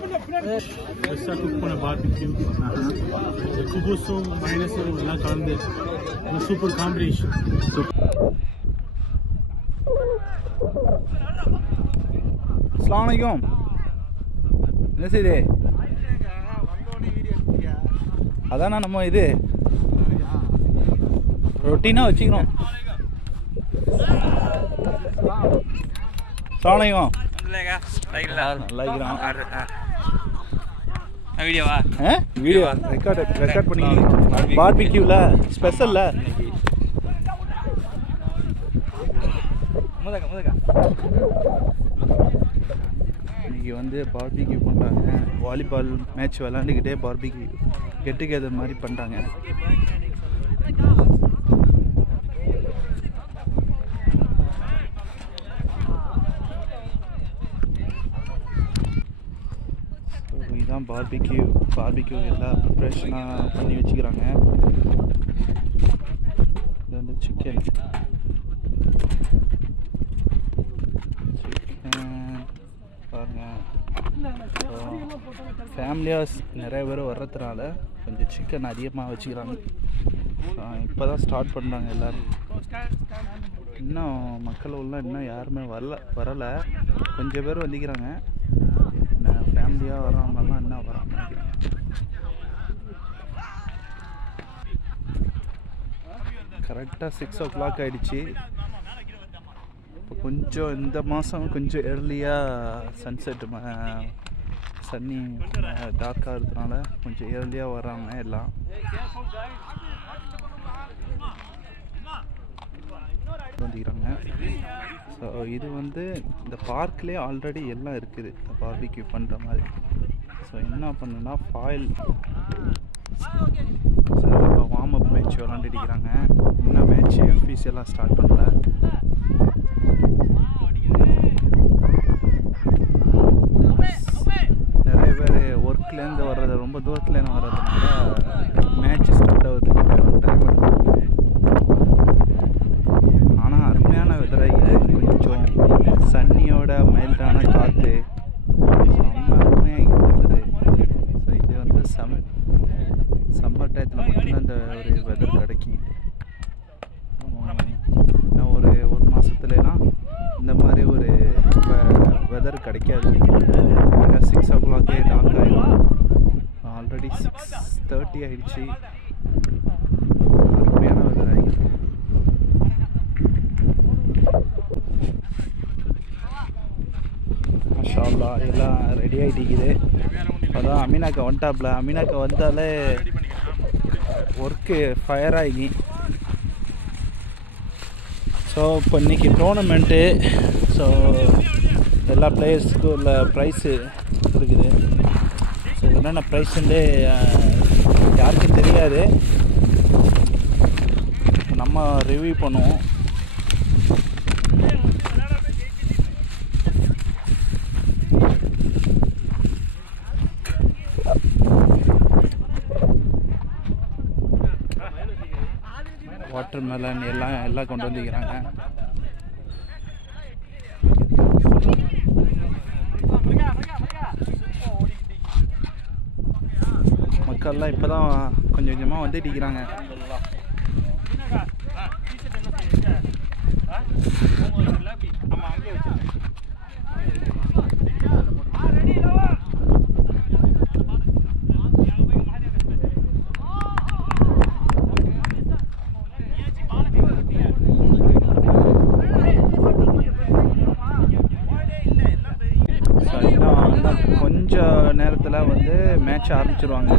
ஃப்ரெஷ்ஷாக குக் பண்ண பார்பிக்யூ குபூஸும் மைனஸும் எல்லாம் கலந்து சூப்பர் காம்பினேஷன் அஸ்லாம் வலைக்கும் என்ன செய்து? அதானா நம்ம இது? ரொட்டீனாக வச்சுக்கிறோம். இருக்கிறோம் வீடியோவா வீடியோ ரெக்கார்ட் ரெக்கார்ட் பண்ணிக்கிறீங்க பார்பிக்யூவில் ஸ்பெஷலில் இன்னைக்கு வந்து பார்பிக்யூ பண்ணுறாங்க வாலிபால் மேட்ச் விளாண்டுக்கிட்டே பார்பிக்யூ கெட் டுகெதர் மாதிரி பண்ணுறாங்க ஸோ இதுதான் பார்பிக்யூ பார்பிக்யூ எல்லா ப்ரிப்ரேஷனாக பண்ணி வச்சுக்கிறாங்க. இது வந்து சிக்கன் சிக்கன் பாருங்க. ஃபேமிலியாக நிறைய பேர் வர்றதுனால கொஞ்சம் சிக்கன் அதிகமாக வச்சுக்கிறாங்க. இப்போ தான் ஸ்டார்ட் பண்ணுறாங்க எல்லோரும். இன்னும் மக்கள் உள்ள இன்னும் யாருமே வரல வரலை. கொஞ்சம் பேர் வந்துக்கிறாங்க. இன்னும் ஃபேமிலியாக வர்றவங்கலாம் இன்னும் வராமல் கரெக்டாக சிக்ஸ் ஓ கிளாக் ஆகிடுச்சு இப்போ கொஞ்சம் இந்த மாதம் கொஞ்சம் ஏர்லியாக சன்செட் சன்னி டார்க்காக இருக்கிறதுனால கொஞ்சம் ஏர்லியாக வர்றாங்க எல்லாம். வந்துக்கிறாங்க ஸோ இது வந்து இந்த பார்க்லேயே ஆல்ரெடி எல்லாம் இருக்குது. இந்த பார்பிக்யூ பண்ணுற மாதிரி. ஸோ என்ன பண்ணுன்னா ஃபாயில் ஸோ இப்போ வார்ம் அப் மேட்ச் விளாண்டுடிக்கிறாங்க இன்னும் மேட்ச் அஃபீஷியலாக ஸ்டார்ட் பண்ணல நிறைய பேர் ஒர்க்லேருந்து வர்றது ரொம்ப தூரத்துலேருந்து வர்றதுனால மேட்ச் ஸ்டார்ட் ஆகுது டைம் எடுக்கும் ஆனால் அருமையான வெதரை இது கொஞ்சம் சன்னியோட மைல்டான காற்று செம்ம அருமையாக இருந்தது ஸோ இது வந்து சம் சம்மர் டயத்தில் மட்டும்தான் இந்த ஒரு வெதர் கிடைக்கும் இன்னும் ஒரு ஒரு மாதத்துலலாம் இந்த மாதிரி ஒரு வெதர் கிடைக்காது சிக்ஸ் ஓ கிளாக்கே டார்க் ஆகிடும் ஆல்ரெடி சிக்ஸ் தேர்ட்டி ஆயிடுச்சு அருமையான வெதர் ஆகிடும் மாஷால்லா எல்லாம் ரெடி ஆகிட்டிக்குது அதான் அமீனாக்கா வந்துட்டாப்ல. அமீனாக்கா வந்தாலே ஒர்க்கு ஃபயர் ஆகி. ஸோ இப்போ இன்றைக்கி டோர்னமெண்ட்டு ஸோ எல்லா பிளேயர்ஸுக்கும் உள்ள ப்ரைஸு இருக்குது ஸோ என்னென்ன ப்ரைஸுன்னு யாருக்கும் தெரியாது. நம்ம ரிவ்யூ பண்ணுவோம். வாட்டர் மெலன் எல்லாம் எல்லாம் கொண்டு வந்துக்கிறாங்க மக்கள்லாம் இப்போ தான் கொஞ்சம் கொஞ்சமாக வந்துட்டு இருக்கிறாங்க. ஏன்னா கொஞ்சம் நேரத்தில் வந்து மேட்ச் ஆரம்பிச்சிருவாங்க.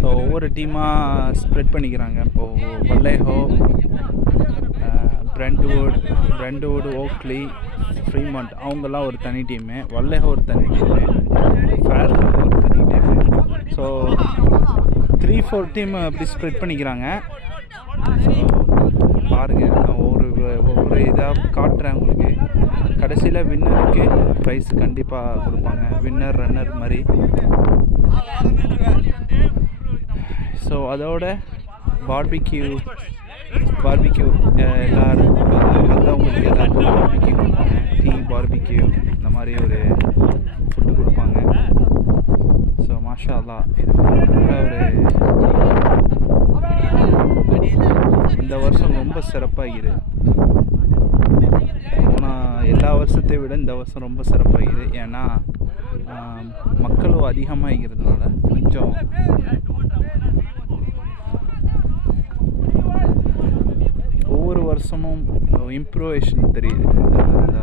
ஸோ ஒவ்வொரு டீமாக ஸ்ப்ரெட் பண்ணிக்கிறாங்க. இப்போது வல்லேஹோ பிரெண்ட்வுட் பிரெண்ட்வுட் ஓக்லி ஃப்ரீமண்ட் அவங்கெல்லாம் ஒரு தனி டீமு வல்லேஹோ ஒரு தனி டீமு ஃபேர் ஒரு தனி team so three four team அப்படி ஸ்ப்ரெட் பண்ணிக்கிறாங்க. ஸோ பாருங்கள் நான் ஒவ்வொரு ஒவ்வொரு இதாக காட்டுறேன் உங்களுக்கு. கடைசியில் வின்னருக்கு ப்ரைஸ் கண்டிப்பாக கொடுப்பாங்க. வின்னர் ரன்னர் மாதிரி. ஸோ அதோட பார்பிக்யூ பார்பிக்யூ எல்லோரும் வந்தவங்களுக்கு எல்லாருக்கும் பார்பிக்யூ கொடுப்பாங்க. டீ பார்பிக்யூ இந்த மாதிரி ஒரு ஃபுட்டு கொடுப்பாங்க. ஸோ மாஷா அல்லா இது ஒரு நல்ல ஒரு இந்த வருஷம் ரொம்ப சிறப்பாக இருக்குது எல்லா வருஷத்தை விட இந்த வருஷம் ரொம்ப சிறப்பாகிறது ஏன்னா மக்களும் அதிகமாகிறதுனால கொஞ்சம் ஒவ்வொரு வருஷமும் இம்ப்ரூவேஷன் தெரியுது. இந்த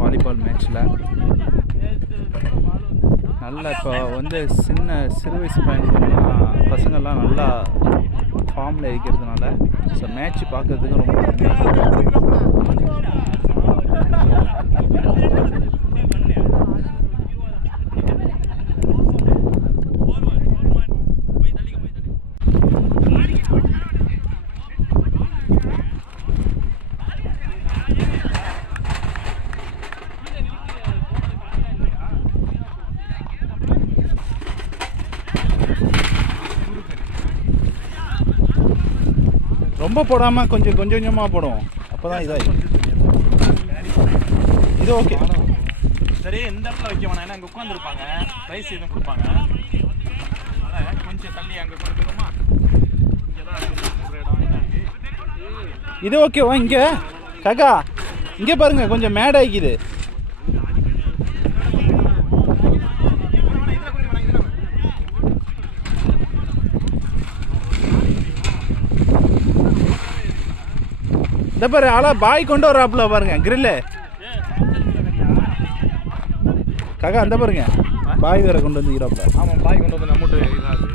வாலிபால் மேட்ச்சில் நல்லா இப்போ வந்து சின்ன சிறு வயசு பையன்கள்லாம் பசங்கள்லாம் நல்லா ஃபார்மில் இருக்கிறதுனால ஸோ மேட்ச் பார்க்கறதுக்கு ரொம்ப ரொம்ப போடாமல் கொஞ்சம் கொஞ்சம் கொஞ்சமாக போடுவோம். அப்போ தான் இதாகி இது ஓகே. சரி இந்த இடத்துல வைக்க வேணாம். ஏன்னா அங்கே உட்காந்துருப்பாங்க ரைஸ் எதுவும் கொடுப்பாங்க. அதனால் கொஞ்சம் தள்ளி அங்கே இருக்கு. இது ஓகேவா இங்கே? காக்கா இங்கே பாருங்க கொஞ்சம் மேட் ஆகிக்குது இந்த பாரு ஆளா பாய் கொண்டு வராப்புல பாருங்க கிரில்லு காக்கா அந்த பாருங்க. பாய் வேற கொண்டு வந்து ஈராப்புல ஆமாம் பாய் கொண்டு வந்து நம்மட்டு இதாகுது.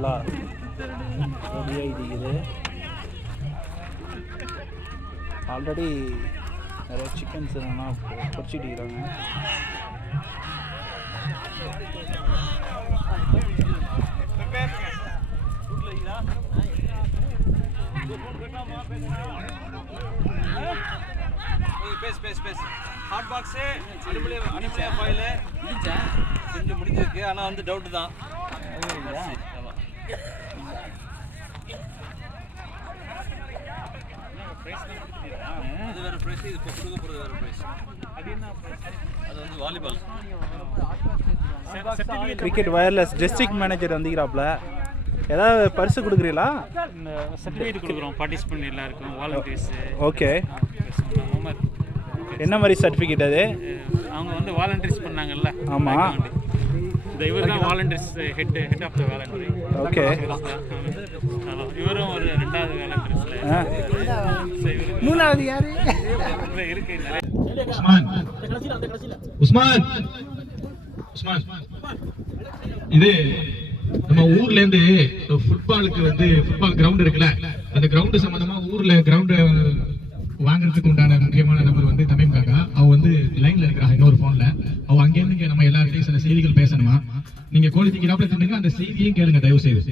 அல்லா ரெடியாக இருக்குது. ஆல்ரெடி நிறைய சிக்கன்ஸ் எல்லாம் பொறிச்சிட்டு இருக்கிறாங்க பேசு பேசு பேசு. ஹாட் பாக்ஸு அனுப்பலையே அனுப்பலையா ஃபைலு முடிஞ்சேன் கொஞ்சம் முடிஞ்சிருக்கு ஆனால் வந்து டவுட்டு தான் ஆமாம் அது வேறு ப்ரைஸ் இது இப்போ கொடுக்க போகிறது வேறு ப்ரைஸ் அது என்ன அது வந்து volleyball cricket wireless district manager வந்துக்கிறாப்புல ஏதாவது பரிசு கொடுக்குறீங்களா? இந்த சர்டிஃபிகேட் கொடுக்குறோம். பார்ட்டிசிபெண்ட் எல்லாருக்கும் வாலண்டியர்ஸ் ஓகே. என்ன மாதிரி சர்டிஃபிகேட் அது? அவங்க வந்து வாலண்டியர்ஸ் பண்ணாங்கல்ல. ஆமா. இந்த இவர் தான் volunteers head head of the voluntary okay இவரும் ஒரு ரெண்டாவது வாலண்டியர்ஸ்ல. மூணாவது யாரு? இருக்கு நிறைய. உஸ்மான். உஸ்மான். உஸ்மான். இது நம்ம ஊர்ல இருந்து ஃபுட்பாலுக்கு வந்து ஃபுட்பால் கிரவுண்ட் இருக்குல்ல அந்த கிரவுண்ட் சம்பந்தமா ஊர்ல கிரவுண்ட் வாங்குறதுக்கு உண்டான போலீஸ் இங்கே நின்னுங்க அந்த செய்தியும் கேளுங்க தயவு செய்து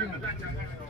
ஏறத்தாழ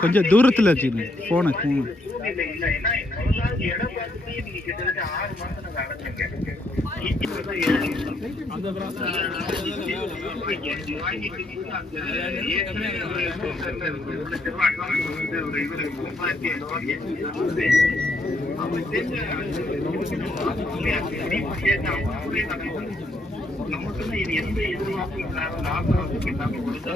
கொஞ்சம் தூரத்தில் வச்சுக்கணும். ஃபோனை ஃபோனு நமக்கு இது எந்த எதிர்பார்ப்பும் இல்லாம லாபம் இல்லாம கொடுத்தா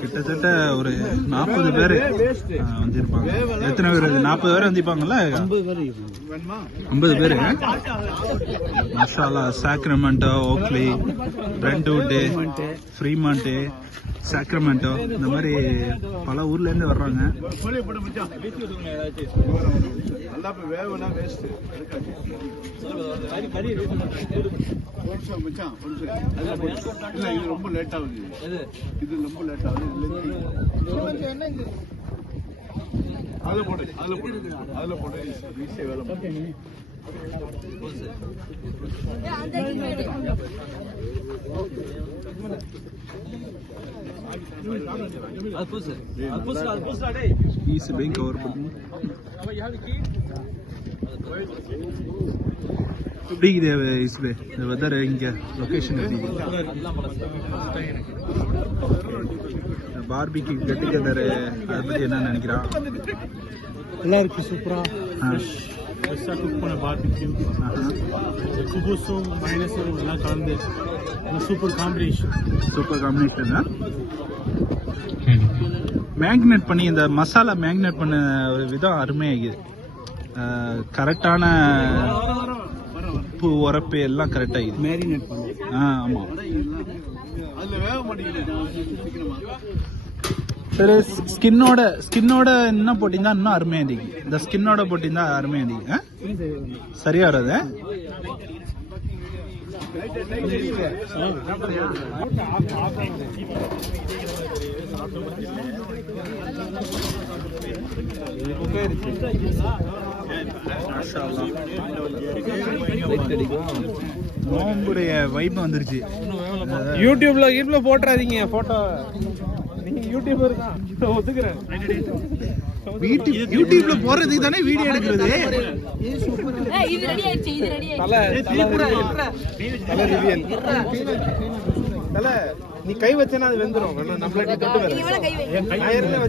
கிட்டத்தட்ட ஒரு நாற்பது பேர் வந்திருப்பாங்க. எத்தனை பேர்? நாற்பது பேர் வந்திருப்பாங்கல்ல? ஐம்பது பேர். Masala Sacramento Oakley Brentwood Fremont Sacramento இந்த மாதிரி பல ஊர்லேருந்து வர்றாங்க. இல்ல இது ரொம்ப லேட் ஆகுது. இது ரொம்ப லேட் ஆகுது. அதுல போடு அதுல போடு. அதுல போடு. ஈஸியா வேலை முடியும். ஈஸ் பேங்க் கவர் பண்ணி. எப்படி இருக்குது இஸ்பே இந்த வெதர் இங்கே லொக்கேஷன் எப்படி பார்பிக்கு கெட் டுகெதர் அதை பற்றி என்ன நினைக்கிறான் நல்லா இருக்கு சூப்பரா ஆ ஃப்ரெஷ்ஷாக குக் பண்ண பார்பிக்யூ இந்த குபூஸும் மைனஸும் எல்லாம் கலந்து சூப்பர் காம்பினேஷன் சூப்பர் காம்பினேஷன் மேக்னேட் பண்ணி இந்த மசாலா மேக்னேட் பண்ண ஒரு விதம் அருமையாகுது. கரெக்டான உப்பு உரப்பு எல்லாம் கரெக்ட் ஆகுது. மேரினேட் பண்ணு. ஆ ஆமாம் சரி ஸ்கின்னோட ஸ்கின்னோட என்ன போட்டிருந்தா இன்னும் அருமையாக இருந்துக்கு இந்த ஸ்கின்னோட போட்டிருந்தா அருமையாக இருந்துக்கு ஆ? சரியா வராது நோம்புடைய வைப் வந்துருச்சு. யூடியூப்ல யூடியூப்ல போட்டுறாதீங்க போட்டோ யூடியூபர் தான். ஒத்துக்கிறேன். யூடியூப்ல போறதுக்கு தானே வீடியோ எடுக்கிறது? இது ரெடி ஆயிடுச்சு இது ரெடி ஆயிடுச்சு. தலை ரிவியல் தல நீ கை வச்சேன்னா அது வெந்துரும். நம்மள நீ தொட்டு வைங்க நான் ஏற்கனவே